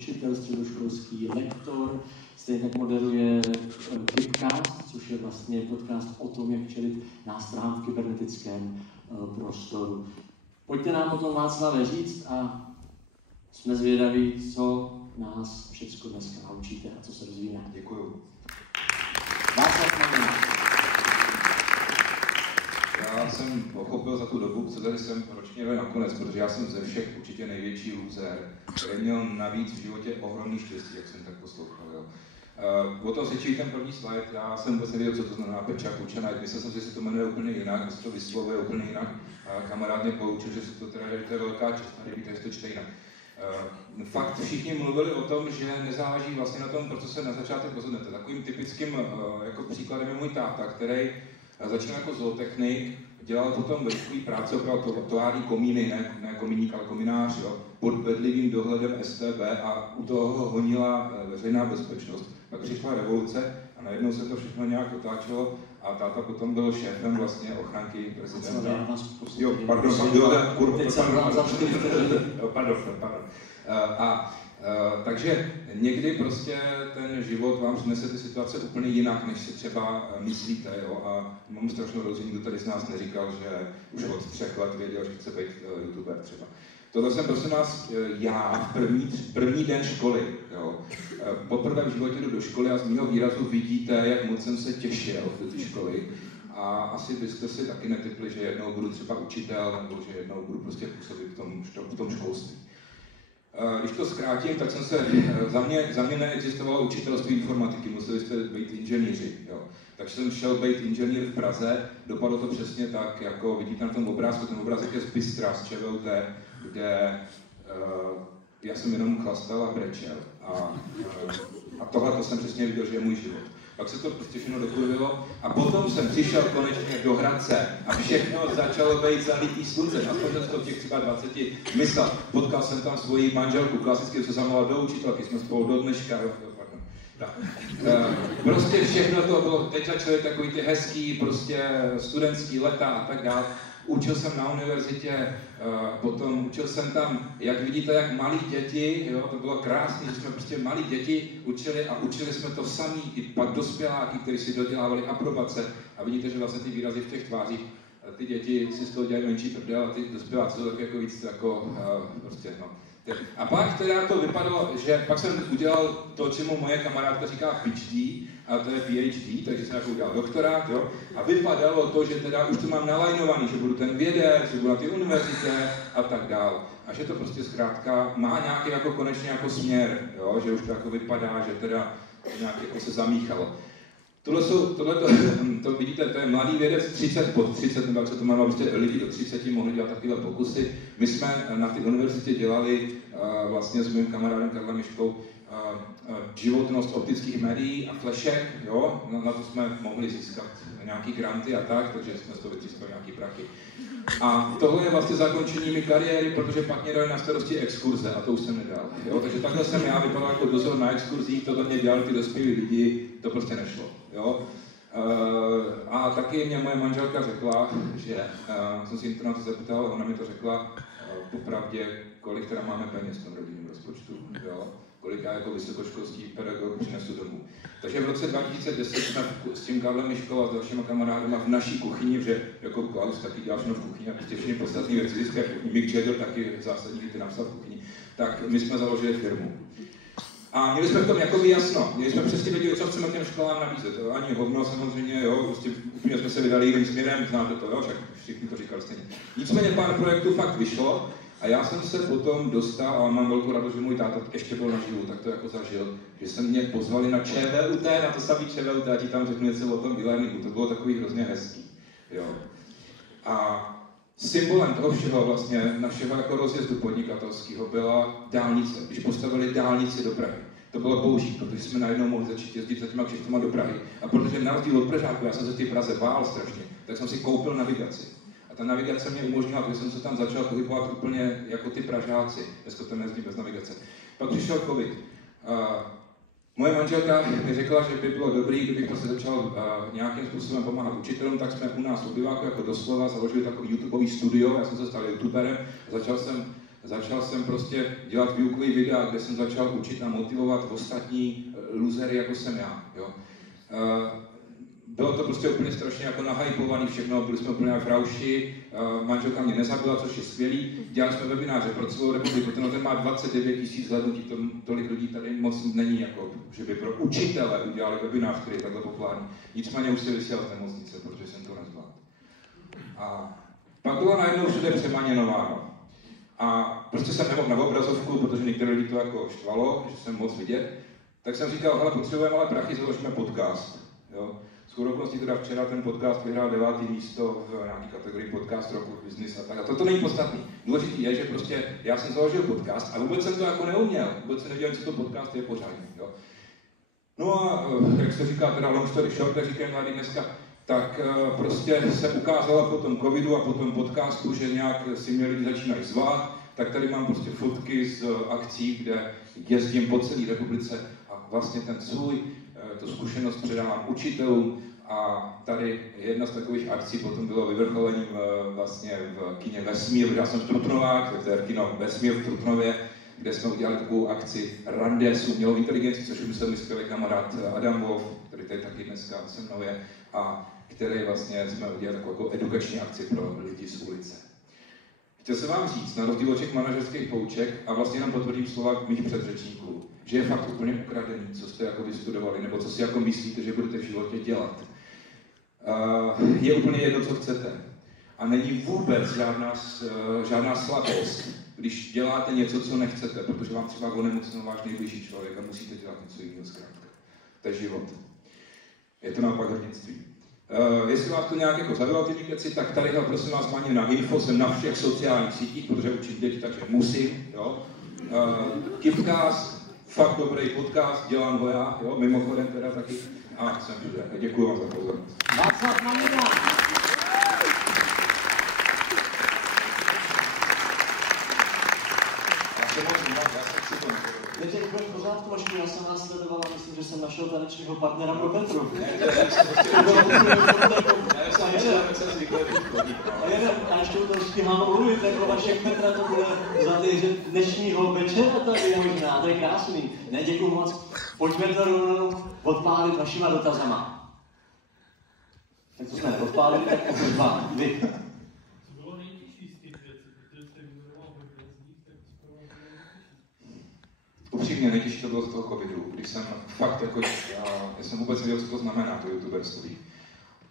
učitel středoškolský, lektor, stejně tak moderuje Kybcast, což je vlastně podcast o tom, jak čelit nástrahám v kybernetickém prostoru. Pojďte nám o tom, Václave, říct a jsme zvědaví, co nás všechno dneska naučíte a co se dozvíme. Děkuju. Václav Manin. Já jsem pochopil za tu dobu, co tady jsem ročně nakonec, protože já jsem ze všech určitě největší loser, který měl navíc v životě ohromný štěstí, jak jsem tak poslouchal. Jo. O tom svědčí ten první slide, já jsem vůbec nevěděl, co to znamená Peča Kučana, myslel jsem si, že se to jmenuje úplně jinak, že se to vyslovuje úplně jinak. A kamarád mě poučil, že se to teda, že to je velká čest, tady víte, že to čte jinak. Fakt všichni mluvili o tom, že nezáleží vlastně na tom, pro co se na začátek rozhodnete. Takovým typickým jako příkladem je můj táta, který začal jako zootechnik, dělal potom veškerý práce, opravdu tovární komíny, ne komíník, ale kominář, jo, pod bedlivým dohledem StB a u toho honila veřejná bezpečnost. Pak přišla revoluce a najednou se to všechno nějak otáčelo a táta potom byl šéfem vlastně ochránky prezidenta. Jo, pardon. Takže někdy prostě ten život vám přinese ty situace úplně jinak, než si třeba myslíte, jo? A mám strašnou rozumí, kdo tady z nás neříkal, že už od 3 let věděl, že chce být youtuber třeba. Tohle jsem, prosím vás, já první den školy, jo. Poprvé v životě jdu do školy a z mého výrazu vidíte, jak moc jsem se těšil do té školy. A asi byste si taky netypli, že jednou budu třeba učitel, nebo že jednou budu prostě působit v tom školství. Když to zkrátím, tak jsem se, za mě neexistovalo učitelství informatiky, museli jste být inženýři. Jo. Takže jsem šel být inženýr v Praze, dopadlo to přesně tak, jako vidíte na tom obrázku, ten obrázek je z Bystra, z ČVUT, kde já jsem jenom chlastal a brečel. A tohle to jsem přesně viděl, že je můj život. Pak se to prostě všechno dokurvilo a potom jsem přišel konečně do Hradce a všechno začalo být zalitý sluncem. Aspoň jsem to v těch třeba 20 myslel. Potkal jsem tam svoji manželku, klasicky se zavolal do učitelky, jsme spolu do dneška. Prostě všechno to bylo, teď začaly takový ty hezký, prostě studentský leta a tak dále. Učil jsem na univerzitě, potom učil jsem tam, jak vidíte, jak malí děti, jo, to bylo krásné, že jsme prostě malí děti učili a učili jsme to samý, i pak dospěláky, kteří si dodělávali aprobace a vidíte, že vlastně ty výrazy v těch tvářích, ty děti si z toho dělají menší prdel a ty dospěláci jsou tak jako víc jako prostě, no. A pak teda to vypadalo, že pak jsem udělal to, čemu moje kamarádka říká PhD, a to je PhD, takže jsem jako udělal doktorát, jo, a vypadalo to, že teda už to mám nalajnovaný, že budu ten vědec, že budu na té univerzitě a tak dál. A že to prostě zkrátka má nějaký jako konečně jako směr, jo, že už to jako vypadá, že teda nějak jako se zamíchalo. To vidíte, to je mladý vědec, 30 pod 30, nebo co to má, prostě lidi do 30 mohli dělat takové pokusy. My jsme na té univerzitě dělali vlastně s mým kamarádem Karlem Miškou životnost optických médií a flešek, jo, na to jsme mohli získat nějaký granty a tak, takže jsme z toho vytřískali nějaký prachy. A tohle je vlastně zakončení mé kariéry, protože pak mě dali na starosti exkurze a to už jsem nedal. Jo? Takže takhle jsem já vypadal jako dozor na exkurzích, tohle mě dělali ty dospělí lidi, to prostě nešlo. Jo? A taky mě moje manželka řekla, že jsem si to na to zeptal, ona mi to řekla popravdě, kolik teda máme peněz v tom rodinném rozpočtu. Jo? Kolik já jako vysokoškolský pedagog přinesu domů. Takže v roce 2010 jsme s tím Karlem Miškou a s dalšíma kamarádama v naší kuchyni, že jako Klaus taky dělal všechno v kuchyni a prostě všechny podstatné věci zjistil, Mick Jagger taky zásadní věci napsal v kuchyni, tak my jsme založili firmu. A měli jsme v tom jakoby jasno, měli jsme přesně věděli, co chceme těm školám nabízet. Ani hovno samozřejmě, jo, prostě úplně jsme se vydali jiným směrem, znáte to, jo, však všichni to říkali stejně. Nicméně pár projektů fakt vyšlo. A já jsem se potom dostal, a mám velkou radost, že můj táta ještě byl naživu, tak to jako zažil, že se mě pozvali na ČVUT, na to samý ČVUT, a ti tam řeknu něco o tom e-learningu, to bylo takový hrozně hezký. Jo. A symbolem toho všeho vlastně, našeho jako rozjezdu podnikatelského byla dálnice, když postavili dálnici do Prahy. To bylo boží, protože jsme najednou mohli začít jezdit za těma kšichtama do Prahy. A protože na rozdíl od Pražáku, já jsem se v té Praze bál strašně, tak jsem si koupil navigaci. A ta navigace mě umožnila, protože jsem se tam začal pohybovat úplně jako ty Pražáci. Dneska tam jezdí bez navigace. Pak přišel covid. Moje manželka mi řekla, že by bylo dobré, kdybych prostě začal nějakým způsobem pomáhat učitelům, tak jsme u nás v Obyváku jako doslova založili takový YouTubeový studio, já jsem se stal YouTuberem a začal jsem Začal jsem prostě dělat výukový videa, kde jsem začal učit a motivovat ostatní losery, jako jsem já. Jo. Bylo to prostě úplně strašně jako nahypovaný všechno, byli jsme úplně na frauši, manželka mě nezabila, což je skvělý. Dělali jsme webináře pro celou republiku, ten má 29 000 zhlédnutí, tolik lidí tady moc není, jako, že by pro učitele udělali webinář, který je takhle populární. Nicméně už se vysílal z nemocnice, protože jsem to nezvládl. A pak bylo najednou všude přemaněnováno. A prostě jsem nemohl na obrazovku, protože některé lidi to jako štvalo, že jsem moc vidět. Tak jsem říkal, hele, potřebujeme ale prachy, založíme podcast. Jo. Shodou okolností teda včera ten podcast vyhrál 9. místo v nějaké kategorii podcast roku, business a tak. A to není podstatný. Důležitý je, že prostě já jsem založil podcast a vůbec jsem to jako neuměl. Vůbec jsem nevěděl, co to podcast je pořádně. Jo. No a jak se říká teda long story short, tak říkají mladí dneska, tak prostě se ukázalo po tom covidu a po tom podcastu, že nějak si mě lidi začínají zvát, tak tady mám prostě fotky z akcí, kde jezdím po celé republice a vlastně tu zkušenost předávám učitelům a tady jedna z takových akcí potom bylo vyvrcholením vlastně v kině Vesmír, já jsem z Trutnova, to je kino Vesmír v Trutnově, kde jsme udělali takovou akci rande s umělou inteligencí, což vymyslel mi skvělý kamarád Adam Wolf, který tady taky dneska se mnou je, a který vlastně jsme udělali takovou edukační akci pro lidi z ulice. Chtěl jsem vám říct, na rozdíl od těch manažerských pouček, a vlastně jenom potvrdím slova mých předřečníků, že je fakt úplně ukradený, co jste jako vystudovali, nebo co si jako myslíte, že budete v životě dělat. Je úplně jedno, co chcete. A není vůbec žádná slabost, když děláte něco, co nechcete, protože vám třeba onemocnil váš nejbližší člověk a musíte dělat něco jiného zkrátka. To je život. Je to naopak hrdinství. Jestli vás to nějak jako zaujalo ty věci, tak tady prosím vás paní na info, jsem na všech sociálních sítích, protože učím děti, takže musím. Jo. Kipcast, fakt dobrý podcast, dělám ho já, jo, mimochodem teda taky. A jsem všude. Děkuji vám za pozornost. Václav Maněna. Víte, jak v pořádku, Vašku, já jsem vás sledoval a myslím, že jsem našel tanečního partnera pro Petru. A ještě u toho stíhám mluvit, jako Vašek Petra, to bude za ty dnešního večera tady možná, to je krásný. Ne, děkuju moc. Pojďme to rovnou odpálit vašima dotazama. Tak to jsme neodpálili, tak dva, vy. Upřímně nejtěžší to bylo z toho covidu, když jsem fakt jako, já jsem vůbec nevěděl, co to znamená, to youtuberství.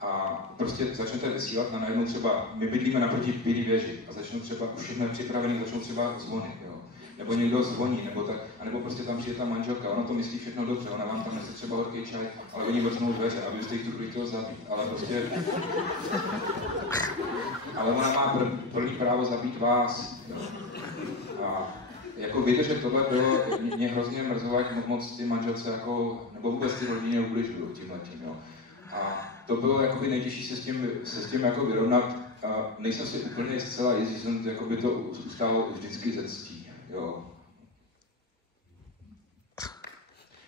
A prostě začnete vysílat a najednou třeba, my bydlíme naproti Bílý věži a začnou třeba, už všechno je připravené, začnou třeba zvony, jo. Nebo někdo zvoní, nebo tak, anebo prostě tam přijde ta manželka, ona to myslí všechno dobře, ona vám tam nese třeba horký čaj, ale oni vezmou dveře, abyste jich tu druhý chtěl zabít, ale prostě... Ale ona má plný právo zabít vás, jo. A jako víte, že tohle bylo, mě hrozně mrzelo, jak moc ty manželce jako, nebo vůbec ty rodině ubližují tímhletím, jo. A to bylo jakoby nejtěžší se s tím jako vyrovnat. A nejsem si úplně zcela jistý, že jsem jakoby to ustálo vždycky ze ctí, jo.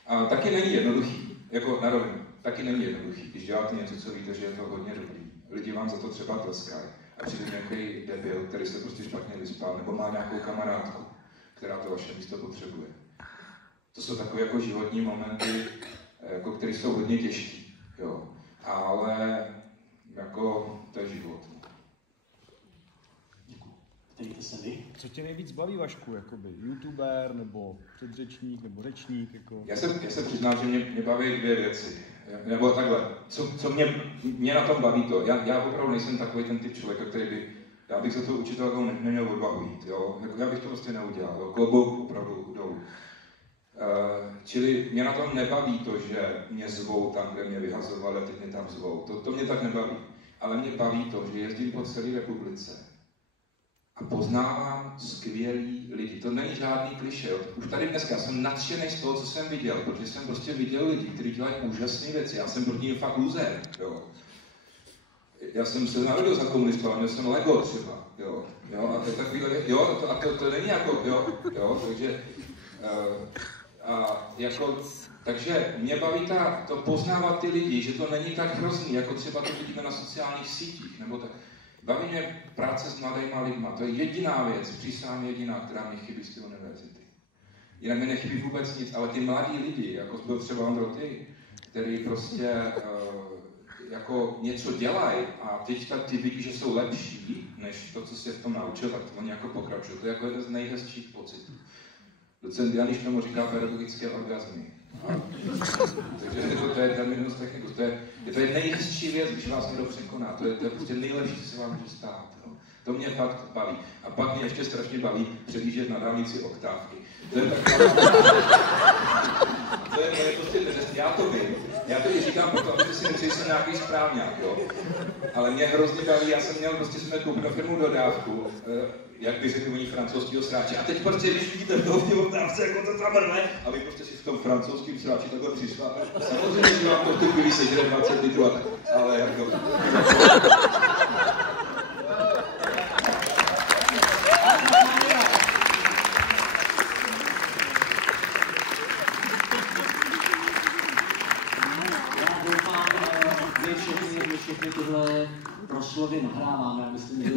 A taky není jednoduchý, jako na rovinu, taky není jednoduchý, když děláte něco, co víte, že je to hodně dobrý. Lidi vám za to třeba tleskají a přijde nějaký debil, který se prostě špatně vyspal, nebo má nějakou kamarádku, která to vaše místo potřebuje. To jsou takové jako životní momenty, jako, které jsou hodně těžké, jo. Ale jako to je život. Děkuji. Ptejte se vy. Co tě nejvíc baví, Vašku, jakoby youtuber, nebo předřečník, nebo řečník, jako? Já se přiznám, že mě baví dvě věci. Nebo takhle, co mě na tom baví to. Já opravdu nejsem takový ten typ člověka, který by, já bych za to učitelkou neměl odvahu jít, jo. Já bych to prostě neudělal, jo. Klobouk opravdu dolů. Čili mě na tom nebaví to, že mě zvou tam, kde mě vyhazovali a teď mě tam zvou. To mě tak nebaví. Ale mě baví to, že jezdím po celé republice a poznávám skvělý lidi. To není žádný klišé. Už tady dneska jsem nadšený z toho, co jsem viděl, protože jsem prostě viděl lidi, kteří dělají úžasné věci. Já jsem proti nim fakt loser, jo. Já jsem se narodil za komunistů, ale měl jsem Lego třeba, jo. A to je takový, jo, to není jako, jo, takže... takže mě baví to poznávat ty lidi, že to není tak hrozný, jako třeba to vidíme na sociálních sítích, nebo tak. Baví mě práce s mladýma lidma. To je jediná věc, přísahám jediná, která mi chybí z té univerzity. Jinak mi nechybí vůbec nic, ale ty mladí lidi, jako byl třeba Ondro ty, který prostě jako něco dělají a teďka ty vidí, že jsou lepší, než to, co jsi v tom naučil, tak to oni jako pokračují. To je jako jeden z nejhezčích pocitů. Docent Janiš tomu říká pedagogické orgazmy. Takže to je terminus technicus. To je nejhezčí věc, když vás někdo překoná. To je prostě nejlepší, co se vám může stát. No. To mě fakt baví. A pak mě ještě strašně baví předjíždět na dálnici oktávky. To je taková... to je prostě, já to vím. Já to i říkám proto, aby si mysleli, že jsem nějaký správňák, jo. Ale mě hrozně baví, já jsem měl, prostě jsme koupili na firmu dodávku, jak by řekli oni francouzského sráče. A teď prostě, když vidíte v té oktávce, jako to tam rve, a vy prostě si v tom francouzském sráči takhle přišla. Samozřejmě, že vám to v tu chvíli sežere 20 litrů a tak, ale jako... Všechny tyhle proslovy nahráváme. Myslím, že